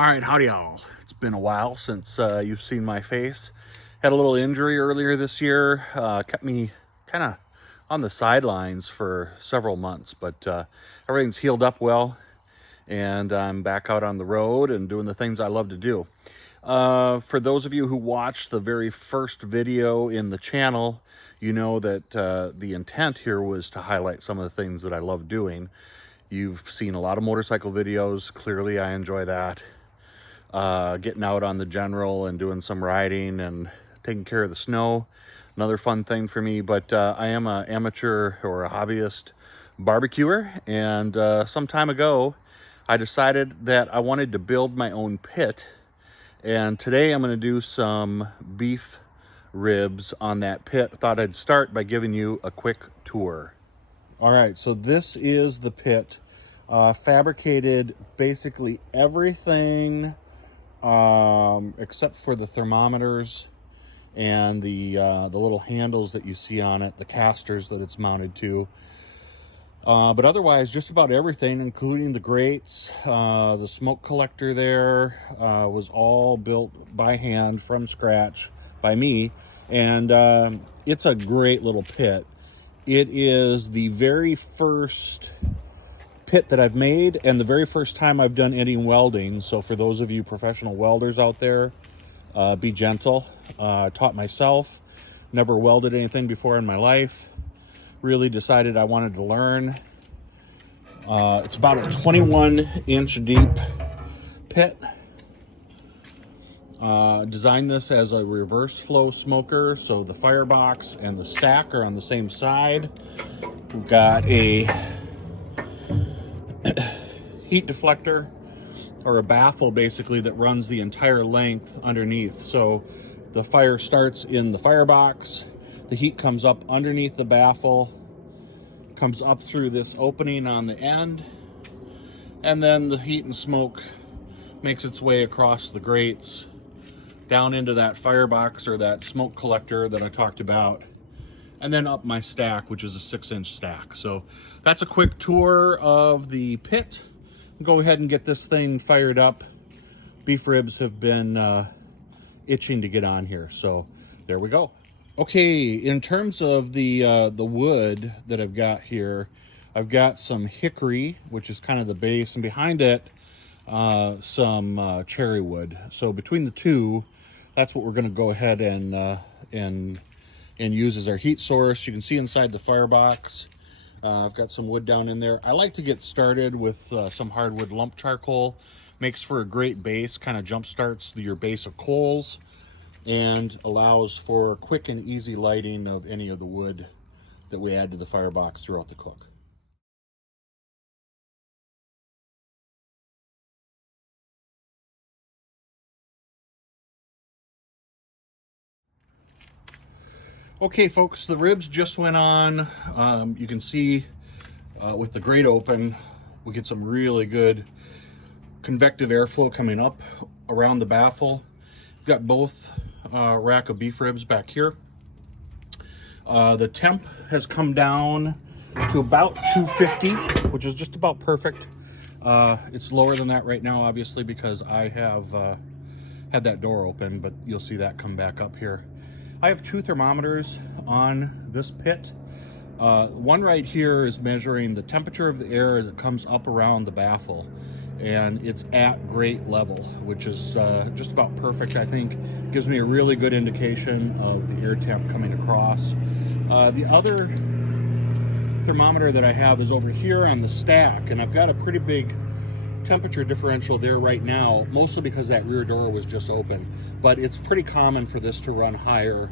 All right, howdy y'all. It's been a while since you've seen my face. Had a little injury earlier this year, kept me kind of on the sidelines for several months, but everything's healed up well, and I'm back out on the road and doing the things I love to do. For those of you who watched the very first video in the channel, you know that the intent here was to highlight some of the things that I love doing. You've seen a lot of motorcycle videos. Clearly, I enjoy that. Getting out on the general and doing some riding and taking care of the snow, another fun thing for me. But I am an amateur or a hobbyist barbecuer, and some time ago I decided that I wanted to build my own pit, and today I'm going to do some beef ribs on that pit. Thought I'd start by giving you a quick tour. All right, so this is the pit. Fabricated basically everything except for the thermometers and the little handles that you see on it, the casters that it's mounted to. But otherwise, just about everything, including the grates, the smoke collector there, was all built by hand from scratch by me. And it's a great little pit. It is the very first pit that I've made and the very first time I've done any welding. So for those of you professional welders out there, be gentle. Taught myself, never welded anything before in my life. Really decided I wanted to learn. It's about a 21-inch deep pit. Designed this as a reverse flow smoker, so the firebox and the stack are on the same side. We've got a heat deflector, or a baffle basically, that runs the entire length underneath. So the fire starts in the firebox, the heat comes up underneath the baffle, comes up through this opening on the end, and then the heat and smoke makes its way across the grates down into that firebox or that smoke collector that I talked about, and then up my stack, which is a 6-inch stack. So that's a quick tour of the pit. Go ahead and get this thing fired up. Beef ribs have been itching to get on here, so there we go. Okay, in terms of the wood that I've got here, I've got some hickory, which is kind of the base, and behind it some cherry wood. So between the two, that's what we're going to go ahead and use as our heat source. You can see inside the firebox, I've got some wood down in there. I like to get started with some hardwood lump charcoal. Makes for a great base, kind of jump starts your base of coals, and allows for quick and easy lighting of any of the wood that we add to the firebox throughout the cook. Okay folks, the ribs just went on. You can see with the grate open, we get some really good convective airflow coming up around the baffle. We've got both rack of beef ribs back here. The temp has come down to about 250, which is just about perfect. It's lower than that right now, obviously, because I have had that door open, but you'll see that come back up here. I have two thermometers on this pit. One right here is measuring the temperature of the air as it comes up around the baffle, and it's at grate level, which is just about perfect. I think gives me a really good indication of the air temp coming across. The other thermometer that I have is over here on the stack, and I've got a pretty big temperature differential there right now, mostly because that rear door was just open, but it's pretty common for this to run higher.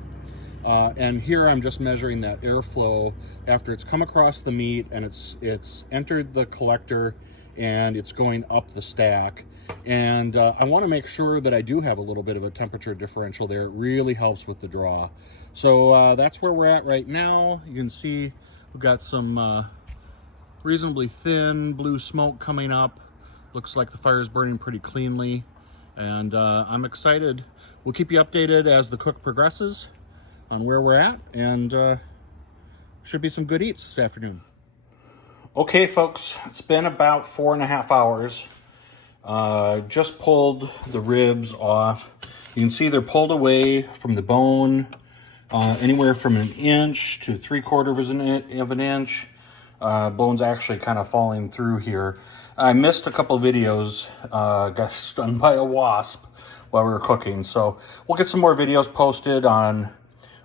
And here I'm just measuring that airflow after it's come across the meat and it's entered the collector and it's going up the stack. And I want to make sure that I do have a little bit of a temperature differential there. It really helps with the draw. So that's where we're at right now. You can see we've got some reasonably thin blue smoke coming up. Looks like the fire is burning pretty cleanly, and I'm excited. We'll keep you updated as the cook progresses on where we're at, and should be some good eats this afternoon. Okay folks, it's been about 4.5 hours Just pulled the ribs off. You can see they're pulled away from the bone, anywhere from 1 inch to 3/4 of an inch. Bone's actually kind of falling through here. I missed a couple videos, got stung by a wasp while we were cooking. So we'll get some more videos posted on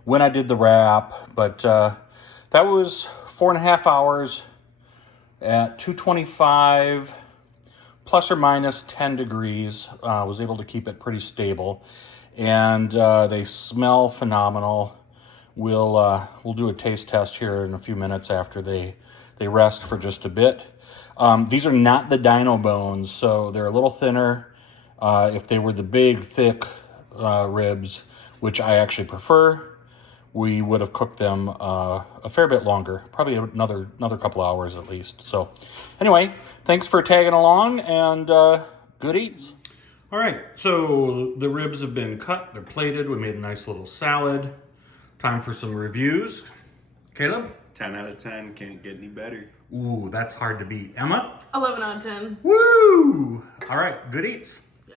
when I did the wrap. But that was 4.5 hours at 225 plus or minus 10 degrees. Was able to keep it pretty stable. And they smell phenomenal. We'll do a taste test here in a few minutes after they rest for just a bit. These are not the dino bones, so they're a little thinner. If they were the big, thick ribs, which I actually prefer, we would have cooked them a fair bit longer, probably another couple hours at least. So anyway, thanks for tagging along, and good eats. All right, so the ribs have been cut, they're plated. We made a nice little salad. Time for some reviews. Caleb? 10 out of 10, can't get any better. Ooh, that's hard to beat. Emma? 11 out of 10. Woo! All right, good eats.